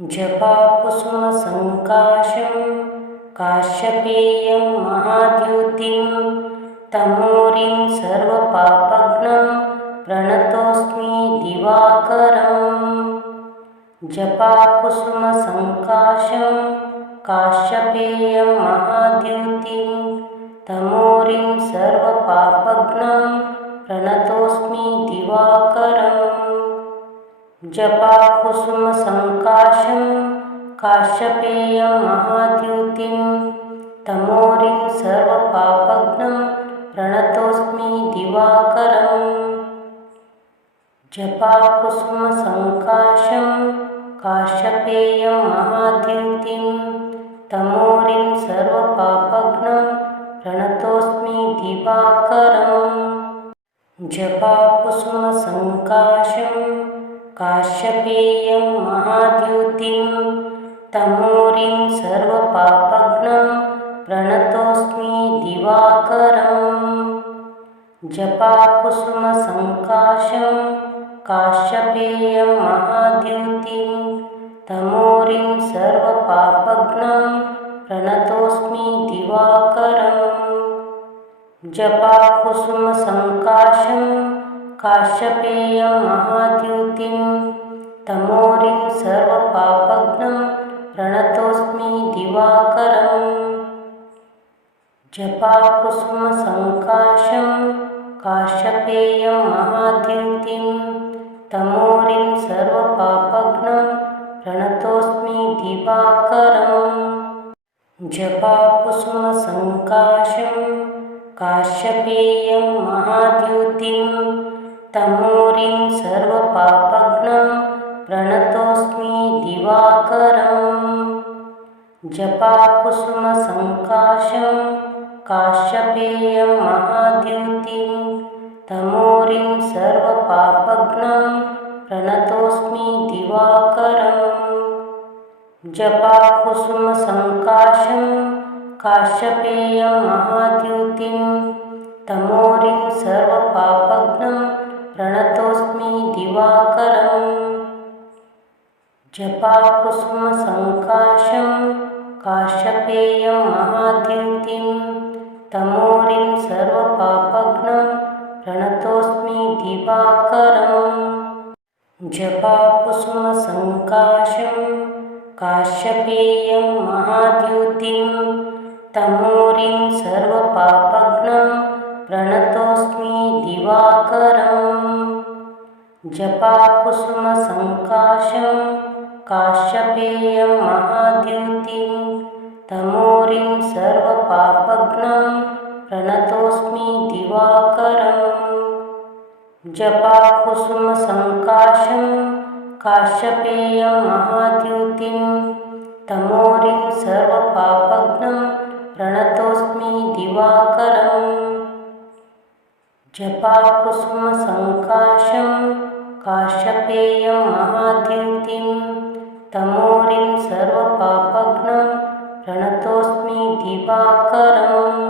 जपाकुसुमसङ्काशं काश्यपेयं महाद्युतिं तमोरिं सर्वपापघ्नं प्रणतोऽस्मि दिवाकरम्। जपाकुसुमसङ्काशं काश्यपेयं महाद्युतिं तमोरिं सर्वपापघ्नं प्रणतोऽस्मि दिवाकरम्। जपाकुसुमसङ्काशं काश्यपेयं महाद्युतिं तमोरिं सर्वपापघ्नं प्रणतोऽस्मि दिवाकरम्। जपाकुसुमसङ्काशं काश्यपेयं महाद्युतिं तमोरिं सर्वपापघ्नं प्रणतोऽस्मि दिवाकरम्। जपाकुसुमसङ्काशं काश्यपेयं महाद्युतिं तमोरिं सर्वपापघ्नं प्रणतोऽस्मि दिवाकरम्। जपाकुसुमसङ्काशं काश्यपेयं महाद्युतिं तमोरिं सर्वपापघ्नं प्रणतोऽस्मि दिवाकरम्। जपाकुसुमसङ्काशं काश्यपेयं महाद्युतिं तमोरिं सर्वपापघ्नं प्रणतोऽस्मि दिवाकरम्। जपाकुसुमसङ्काशं काश्यपेयं महाद्युतिं तमोरिं सर्वपापघ्नं प्रणतोऽस्मि दिवाकरम्। जपाकुसुमसङ्काशं काश्यपेयं महाद्युतिं तमोरिं सर्वपापघ्नं प्रणतोऽस्मि दिवाकरम्। जपाकुसुमसङ्काशं काश्यपेयं महाद्युतिं तमोरिं सर्वपापघ्नं प्रणतोऽस्मि दिवाकरम्। जपाकुसुमसङ्काशं काश्यपेयं महाद्युतिं तमोरिं सर्वपापघ्नं प्रणतोऽस्मि दिवाकरम्। जपाकुसुमसङ्काशं काश्यपेयं महाद्युतिं तमोरिं सर्वपापघ्नं प्रणतोऽस्मि दिवाकरम्। जपाकुसुमसङ्काशं काश्यपेयं महाद्युतिं तमोरिं सर्वपापघ्नं प्रणतोऽस्मि दिवाकरम्। जपाकुसुमसङ्काशं काश्यपेयं महाद्युतिं तमोरिं सर्वपापघ्नं प्रणतोऽस्मि दिवाकरम्। जपाकुसुमसङ्काशं काश्यपेयं महाद्युतिं तमोरिं सर्वपापघ्नं प्रणतोऽस्मि दिवाकरम्। जपाकुसुमसङ्काशं काश्यपेयं महाद्युतिं तमोरिं सर्वपापघ्नं प्रणतोऽस्मि दिवाकरम्।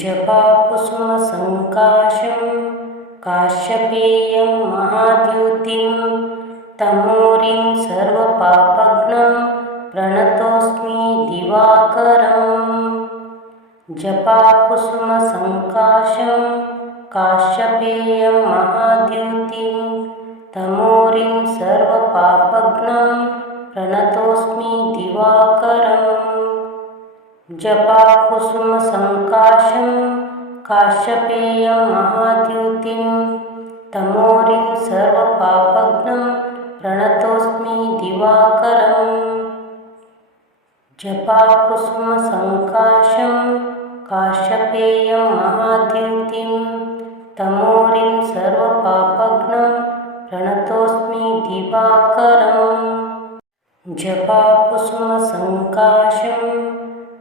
जपाकुसुमसङ्काशं काश्यपेयं महाद्युतिं तमोरिं सर्वपापघ्नं प्रणतोऽस्मि दिवाकरम्। जपाकुसुमसङ्काशं काश्यपेयं महाद्युतिं तमोरिं सर्वपापघ्नं प्रणतोऽस्मि दिवाकरम्। जपाकुसुमसङ्काशं काश्यपेयं महाद्युतिं तमोरिं सर्वपापघ्नं प्रणतोऽस्मि दिवाकरम्। जपाकुसुमसङ्काशं काश्यपेयं महाद्युतिं तमोरिं सर्वपापघ्नं प्रणतोऽस्मि दिवाकरम्। जपाकुसुमसङ्काशं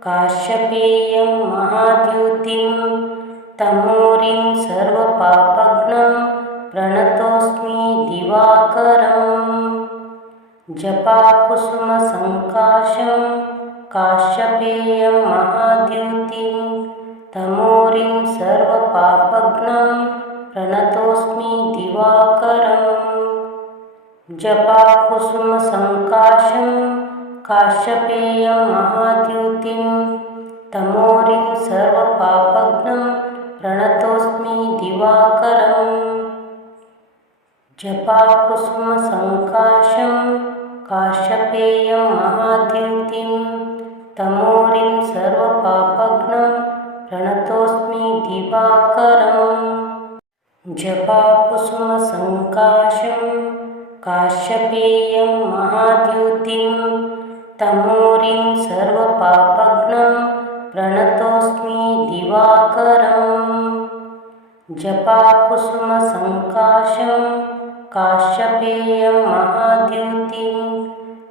काश्यपेयं महाद्युतिं तमोरिं सर्वपापघ्नं प्रणतोऽस्मि दिवाकरम्। जपाकुसुमसङ्काशं काश्यपेयं महाद्युतिं तमोरिं सर्वपापघ्नं प्रणतोऽस्मि दिवाकरम्। जपाकुसुमसङ्काशं काश्यपेयं महाद्युतिं तमोरिं सर्वपापघ्नं प्रणतोऽस्मि दिवाकरम् जपाकुसुमसङ्काशं काश्यपेयं महाद्युतिं तमोरिं सर्वपापघ्नं प्रणतोऽस्मि दिवाकरम् जपाकुसुमसङ्काशं काश्यपेयं महाद्युतिं तमोरिं सर्वपापघ्नं प्रणतोऽस्मि दिवाकरम् जपाकुसुमसङ्काशं काश्यपेयं महाद्युतिं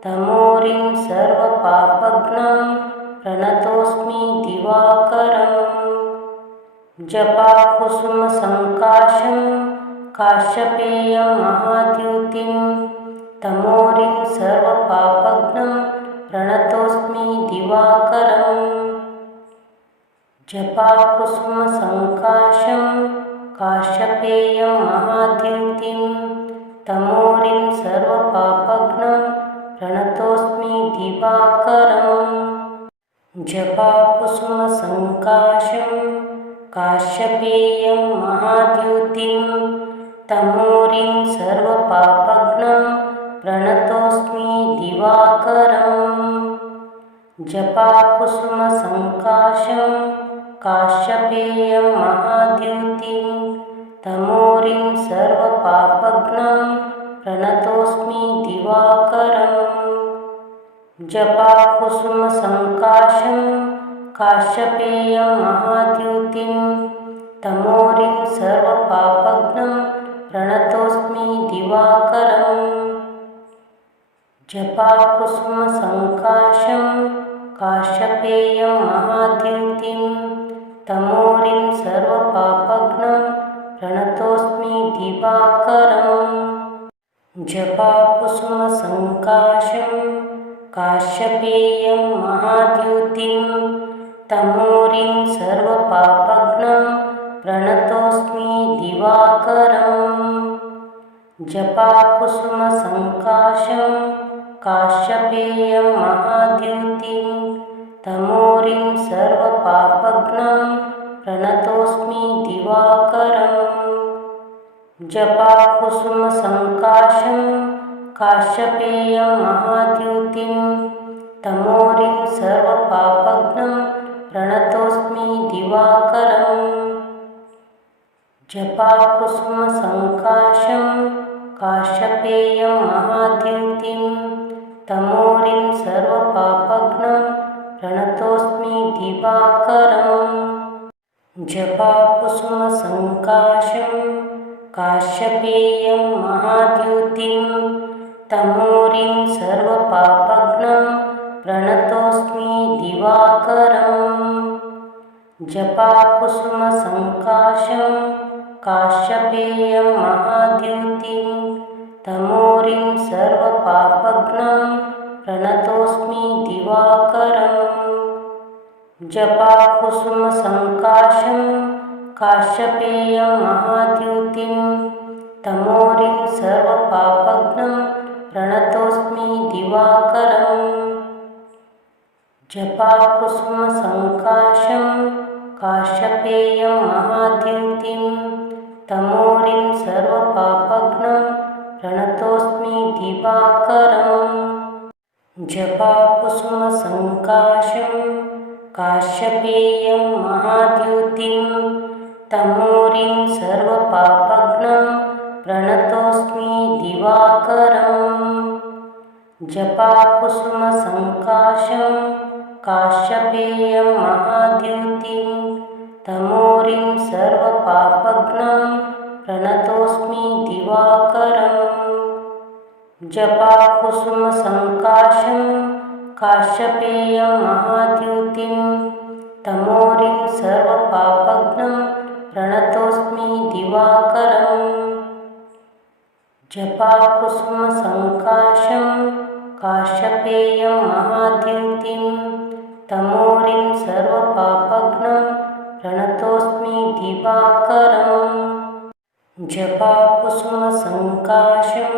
तमोरिं सर्वपापघ्नं प्रणतोऽस्मि दिवाकरम् जपाकुसुमसङ्काशं काश्यपेयं महाद्युतिं तमोरिं सर्वपापघ्नं प्रणतोऽस्मि दिवाकरम् जपाकुसुमसङ्काशं काश्यपेयं महाद्युतिं तमोरिं सर्वपापघ्नं प्रणतोऽस्मि दिवाकरम् जपाकुसुमसङ्काशं काश्यपेयं महाद्युतिं तमोरिं सर्वपापघ्नं प्रणतोऽस्मि दिवाकरम् जपाकुसुमसङ्काशं काश्यपेयं महाद्युतिं तमोरिं सर्वपापघ्नं प्रणतोऽस्मि दिवाकरम् जपाकुसुमसङ्काशं काश्यपेयं महाद्युतिं तमोरिं सर्वपापघ्नं प्रणतोऽस्मि दिवाकरम् जपाकुसुमसङ्काशं काश्यपेयं महाद्युतिं तमोरिं सर्वपापघ्नं प्रणतोऽस्मि दिवाकरम् जपाकुसुमसङ्काशं काश्यपेयं महाद्युतिं तमोरिं सर्वपापघ्नं प्रणतोऽस्मि दिवाकरम् जपाकुसुमसङ्काशं काश्यपेयं महाद्युतिं तमोरिं सर्वपापघ्नं प्रणतोऽस्मि दिवाकरम् जपाकुसुमसङ्काशं काश्यपेयं महाद्युतिं तमोरिं सर्वपापघ्नं प्रणतोऽस्मि दिवाकरम् जपाकुसुमसङ्काशं काश्यपेयं महाद्युतिं तमोरिं सर्वपापघ्नं प्रणतोऽस्मि दिवाकरम् जपाकुसुमसङ्काशं काश्यपेयं महाद्युतिं तमोरिं सर्वपापघ्नं प्रणतोऽस्मि दिवाकरम् जपाकुसुमसङ्काशं काश्यपेयं महाद्युतिं तमोरिं सर्वपापघ्नं प्रणतोऽस्मि दिवाकरम् जपाकुसुमसङ्काशं काश्यपेयं महाद्युतिं तमोरिं सर्वपापघ्नं प्रणतोऽस्मि दिवाकरम् जपाकुसुमसङ्काशं काश्यपेयं महाद्युतिं तमोरिं सर्वपापघ्नं प्रणतोऽस्मि दिवाकरम् जपाकुसुमसङ्काशं काश्यपेयं महाद्युतिं तमोरिं सर्वपापघ्नं प्रणतोऽस्मि दिवाकरम् जपाकुसुमसङ्काशं काश्यपेयं महाद्युतिं तमोरिं सर्वपापघ्नं प्रणतोऽस्मि दिवाकरम् जपाकुसुमसङ्काशं काश्यपेयं महाद्युतिं तमोरिं सर्वपापघ्नं प्रणतोऽस्मि दिवाकरम् जपाकुसुमसङ्काशं काश्यपेयं महाद्युतिं तमोरिं सर्वपापघ्नं प्रणतोऽस्मि दिवाकरम् जपाकुसुमसङ्काशं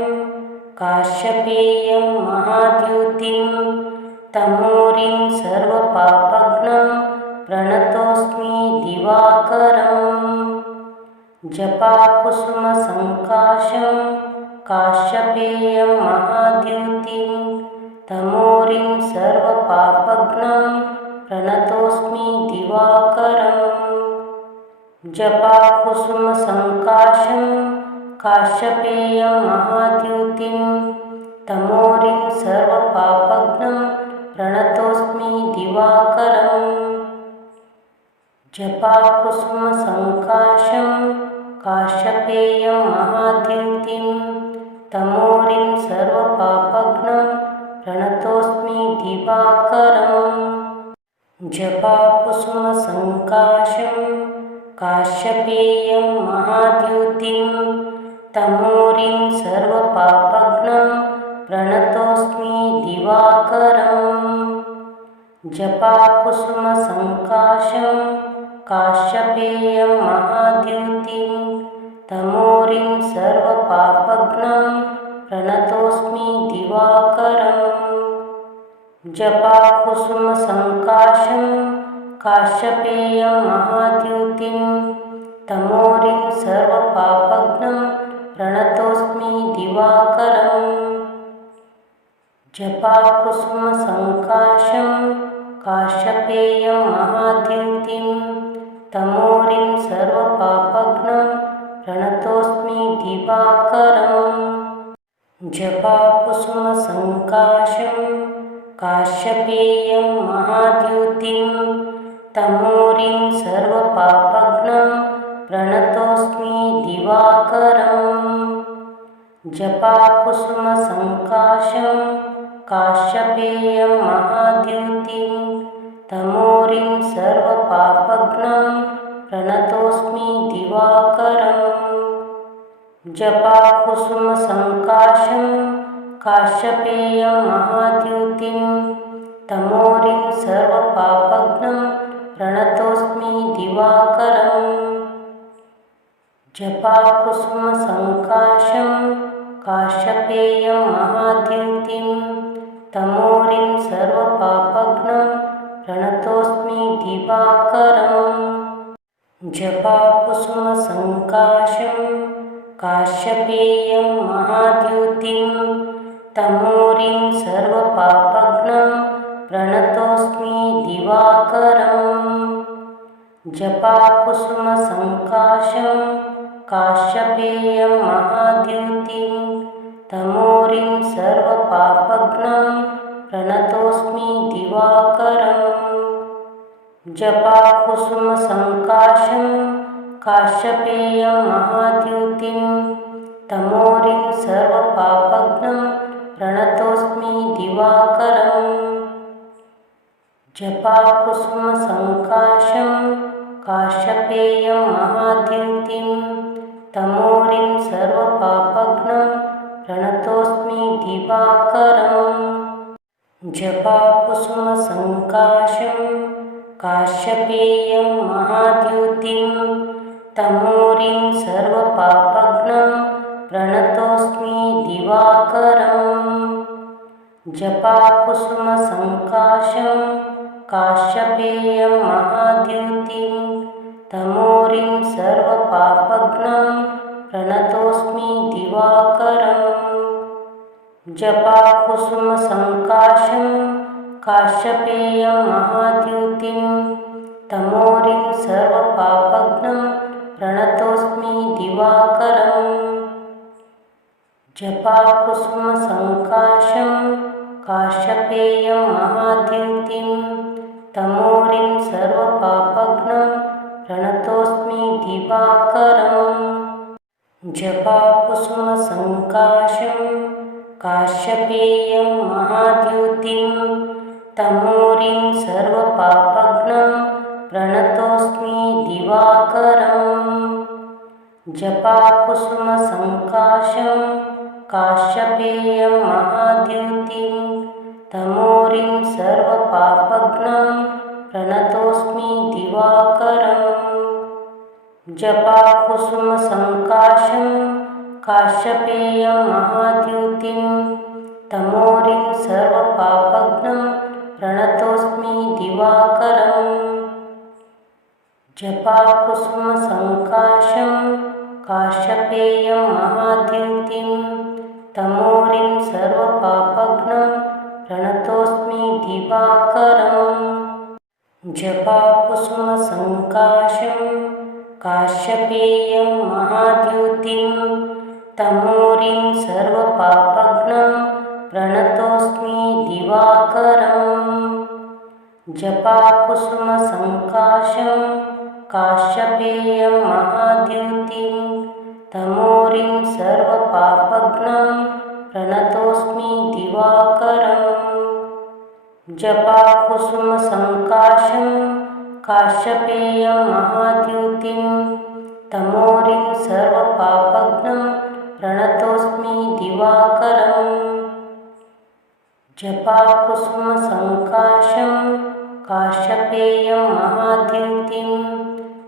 काश्यपेयं महाद्युतिं तमोरिं सर्वपापघ्नं प्रणतोऽस्मि दिवाकरम् जपाकुसुमसङ्काशं काश्यपेयं महाद्युतिं तमोरिं सर्वपापघ्नं प्रणतोऽस्मि दिवाकरम् जपाकुसुमसङ्काशं काश्यपेयं महाद्युतिं तमोरिं सर्वपापघ्नं प्रणतोऽस्मि दिवाकरम् जपाकुसुमसङ्काशं काश्यपेयं महाद्युतिं तमोरिं सर्वपापघ्नं प्रणतोऽस्मि दिवाकरम् जपाकुसुमसङ्काशं काश्यपेयं महाद्युतिं तमोरिं सर्वपापघ्नं प्रणतोऽस्मि दिवाकरम् जपाकुसुमसङ्काशं काश्यपेयं महाद्युतिं तमोरिं सर्वपापघ्नं प्रणतोऽस्मि दिवाकरम् जपाकुसुमसङ्काशं काश्यपेयं महाद्युतिं तमोरिं सर्वपापघ्नं प्रणतोऽस्मि दिवाकरम् जपाकुसुमसङ्काशं काश्यपेयं महाद्युतिं तमोरिं सर्वपापघ्नं प्रणतोऽस्मि दिवाकरम् जपाकुसुमसङ्काशं काश्यपेयं महाद्युतिं तमोरिं सर्वपापघ्नं प्रणतोऽस्मि दिवाकरम् जपाकुसुमसङ्काशं काश्यपेयं महाद्युतिं तमोरिं सर्वपापघ्नं प्रणतोऽस्मि दिवाकरम् जपाकुसुमसङ्काशं काश्यपेयं महाद्युतिं तमोरिं सर्वपापघ्नं प्रणतोऽस्मि दिवाकरम् जपाकुसुमसङ्काशं काश्यपेयं महाद्युतिं तमोरिं सर्वपापघ्नं प्रणतोऽस्मि दिवाकरम् जपाकुसुमसङ्काशं काश्यपेयं महाद्युतिं तमोरिं सर्वपापघ्नं प्रणतोऽस्मि दिवाकरम् जपाकुसुमसङ्काशं काश्यपेयं महाद्युतिं तमोरिं सर्वपापघ्नं प्रणतोऽस्मि दिवाकरम् जपाकुसुमसङ्काशं काश्यपेयं महाद्युतिं तमोरिं सर्वपापघ्नं प्रणतोऽस्मि दिवाकरम् जपाकुसुमसङ्काशं काश्यपेयं महाद्युतिं तमोरिं सर्वपापघ्नं प्रणतोऽस्मि दिवाकरम् जपाकुसुमसङ्काशं काश्यपेयं महाद्युतिं तमोरिं सर्वपापघ्नं प्रणतोऽस्मि दिवाकरम् जपाकुसुमसङ्काशं काश्यपेयं महाद्युतिं तमोरिं सर्वपापघ्नं प्रणतोऽस्मि दिवाकरम् जपाकुसुमसङ्काशं काश्यपेयं महाद्युतिं तमोरिं सर्वपापघ्नं प्रणतोऽस्मि दिवाकरम् जपाकुसुमसङ्काशं काश्यपेयं महाद्युतिं तमोरिं सर्वपापघ्नं प्रणतोऽस्मि दिवाकरम् जपाकुसुमसङ्काशं काश्यपेयं महाद्युतिं तमोरिं सर्वपापघ्नं प्रणतोऽस्मि दिवाकरम् जपाकुसुमसङ्काशं काश्यपेयं महाद्युतिं तमोरिं सर्वपापघ्नं प्रणतोऽस्मि दिवाकरम् जपाकुसुमसङ्काशं काश्यपेयं महाद्युतिं तमोरिं सर्वपापघ्नं जपाकुसुमसङ्काशं काश्यपेयं महाद्युतिं तमोरिं सर्वपापघ्नं प्रणतोऽस्मि दिवाकरम् जपाकुसुमसङ्काशं काश्यपेयं महाद्युतिं तमोरिं सर्वपापघ्नं प्रणतोऽस्मि दिवाकरम् जपाकुसुमसङ्काशं काश्यपेयं महाद्युतिं तमोरिं सर्वपापघ्नं प्रणतोऽस्मि दिवाकरम् जपाकुसुमसङ्काशं काश्यपेयं महाद्युतिं तमोरिं सर्वपापघ्नं प्रणतोऽस्मि दिवाकरम् जपाकुसुमसङ्काशं काश्यपेयं महाद्युतिं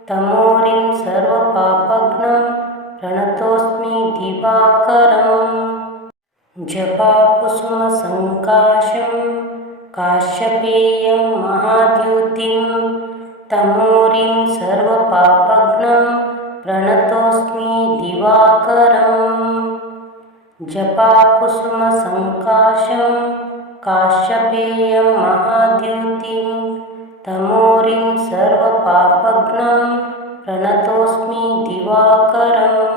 तमोरिं सर्वपापघ्नं प्रणतोऽस्मि दिवाकरम् जपाकुसुमसङ्काशं काश्यपेयं महाद्युतिं तमोरिं सर्वपापघ्नं प्रणतोऽस्मि दिवाकरम् जपाकुसुमसङ्काशं काश्यपेयं महाद्युतिं तमोरिं सर्वपापघ्नं प्रणतोऽस्मि दिवाकरम्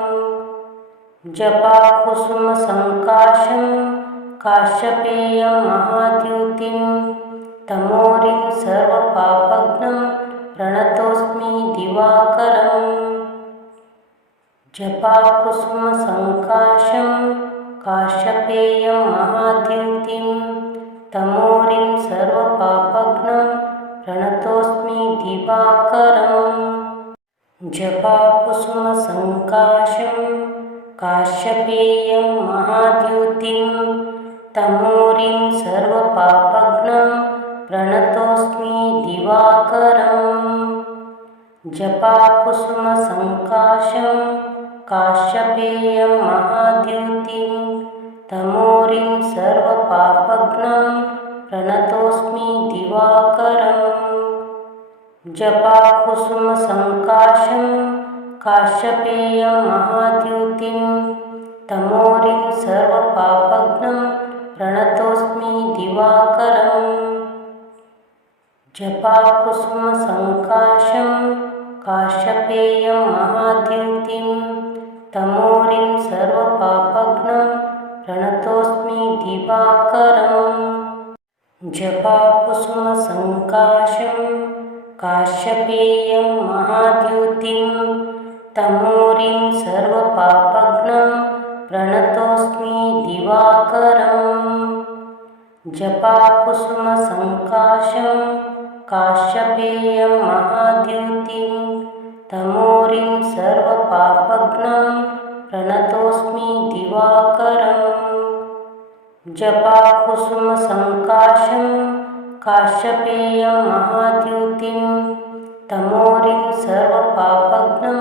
जपाकुसुमसङ्काशं काश्यपेयं महाद्युतिं तमोरिं सर्वपापघ्नं प्रणतोऽस्मि दिवाकरम् जपाकुसुमसङ्काशं काश्यपेयं महाद्युतिं तमोरिं सर्वपापघ्नं प्रणतोऽस्मि दिवाकरम् जपाकुसुमसङ्काशं काश्यपेयं महाद्युतिं तमोरिं सर्वपापघ्नं प्रणतोऽस्मि दिवाकरम् जपाकुसुमसङ्काशं काश्यपेयं महाद्युतिं तमोरिं सर्वपापघ्नं प्रणतोऽस्मि दिवाकरम् जपाकुसुमसङ्काशं काश्यपेयं महाद्युतिं तमोरिं सर्वपापघ्नं प्रणतोऽस्मि दिवाकरम् जपाकुसुमसङ्काशं काश्यपेयं महाद्युतिं तमोरिं सर्वपापघ्नं प्रणतोऽस्मि दिवाकरम् जपाकुसुमसङ्काशं काश्यपेयं महाद्युतिं तमोरिं सर्वपापघ्नं प्रणतोऽस्मि दिवाकरम् जपाकुसुमसङ्काशं काश्यपेयं महाद्युतिं तमोरिं सर्वपापघ्नं प्रणतोऽस्मि दिवाकरम् जपाकुसुमसङ्काशं काश्यपेयं महाद्युतिं तमोरिं सर्वपापघ्नं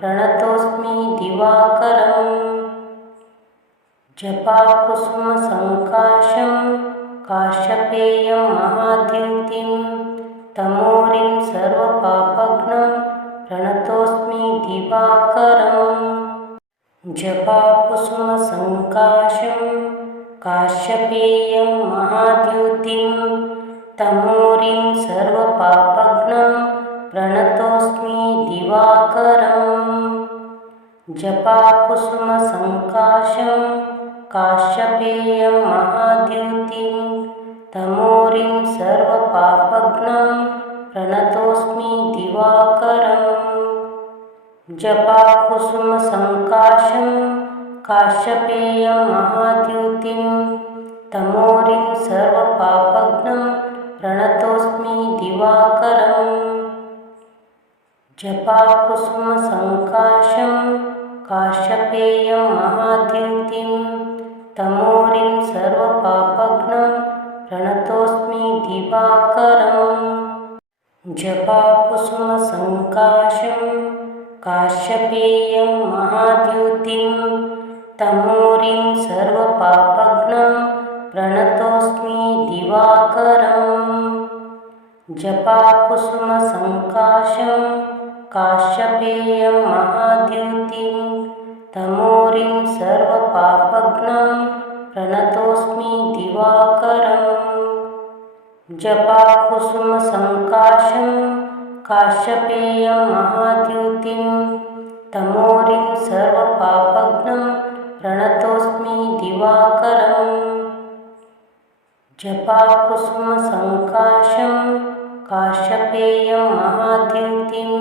प्रणतोऽस्मि दिवाकरम् जपाकुसुमसङ्काशं काश्यपेयं महाद्युतिं तमोरिं सर्वपापघ्नं प्रणतोऽस्मि दिवाकरम् जपाकुसुमसङ्काशं काश्यपेयं महाद्युतिं तमोरिं सर्वपापघ्नं प्रणतोऽस्मि दिवाकरम् जपाकुसुमसङ्काशं काश्यपेयं महाद्युतिं तमोरिं सर्वपापघ्नं प्रणतोऽस्मि दिवाकरम् जपाकुसुमसङ्काशं काश्यपेयं महाद्युतिं तमोरिं सर्वपापघ्नं प्रणतोऽस्मि दिवाकरम् जपाकुसुमसङ्काशं काश्यपेयं महाद्युतिं तमोरिं सर्वपापघ्नं प्रणतोऽस्मि दिवाकरम् जपाकुसुमसङ्काशं काश्यपेयं महाद्युतिं तमोरिं सर्वपापघ्नं प्रणतोऽस्मि दिवाकरम् जपाकुसुमसङ्काशं काश्यपेयं महाद्युतिं तमोरिं सर्वपापघ्नं प्रणतोऽस्मि दिवाकरम् जपाकुसुमसङ्काशं काश्यपेयं महाद्युतिं तमोरिं सर्वपापघ्नं प्रणतोऽस्मि दिवाकरम् जपाकुसुमसङ्काशं काश्यपेयं महाद्युतिं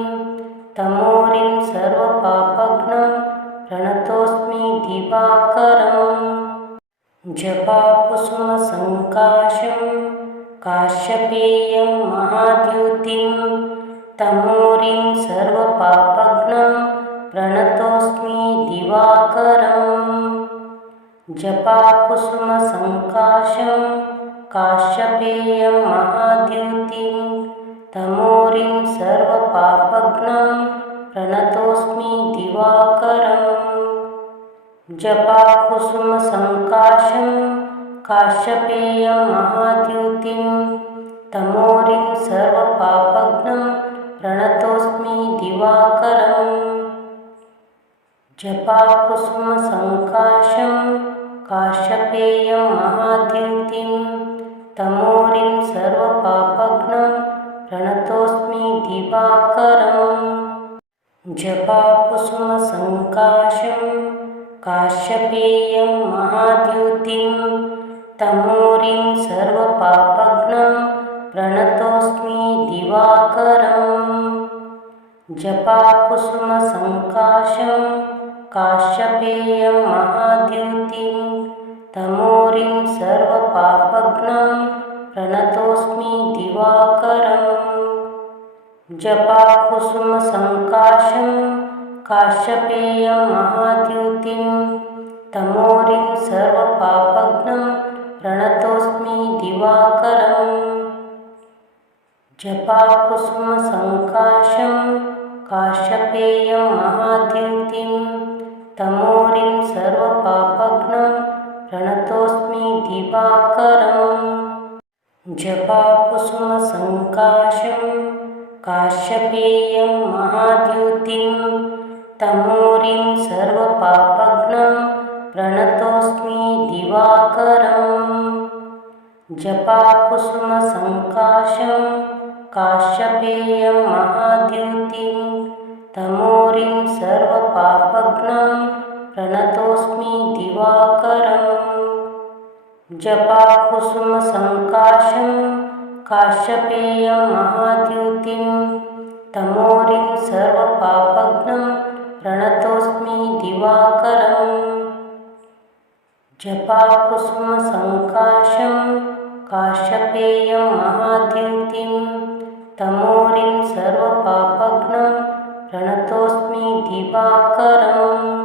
तमोरिं सर्वपापघ्नं प्रणतोऽस्मि दिवाकरम् जपाकुसुमसङ्काशं काश्यपेयं महाद्युतिं तमोरिं सर्वपापघ्नं प्रणतोऽस्मि दिवाकरम् जपाकुसुमसङ्काशं काश्यपेयं महाद्युतिं तमोरिं सर्वपापघ्नं प्रणतोऽस्मि दिवाकरम् जपाकुसुमसङ्काशं काश्यपेयं महाद्युतिं तमोरिं सर्वपापघ्नं प्रणतोऽस्मि दिवाकरम् जपाकुसुमसङ्काशं काश्यपेयं महाद्युतिं तमोरिं सर्वपापघ्नं प्रणतोऽस्मि दिवाकरम् जपाकुसुमसङ्काशं काश्यपेयं महाद्युतिं तमोरिं सर्वपापघ्नं प्रणतोऽस्मि दिवाकरम् जपाकुसुमसङ्काशं काश्यपेयं महाद्युतिं तमोरिं सर्वपापघ्नं प्रणतोऽस्मि दिवाकरम् जपाकुसुमसङ्काशं काश्यपेयं महाद्युतिं तमोरिं सर्वपापघ्नं प्रणतोऽस्मि दिवाकरम् जपाकुसुमसङ्काशं काश्यपेयं महाद्युतिं तमोरिं सर्वपापघ्नं प्रणतोऽस्मि दिवाकरम् जपाकुसुमसङ्काशं काश्यपेयं महाद्युतिं तमोरिं सर्वपापघ्नं प्रणतोऽस्मि दिवाकरम् जपाकुसुमसङ्काशं काश्यपेयं महाद्युतिं तमोरिं सर्वपापघ्नं प्रणतोऽस्मि दिवाकरम् जपाकुसुमसङ्काशं काश्यपेयं महाद्युतिं तमोरिं सर्वपापघ्नं प्रणतोऽस्मि दिवाकरम् जपाकुसुमसङ्काशं काश्यपेयं महाद्युतिं तमोरिं सर्वपापघ्नं प्रणतोऽस्मि दिवाकरम्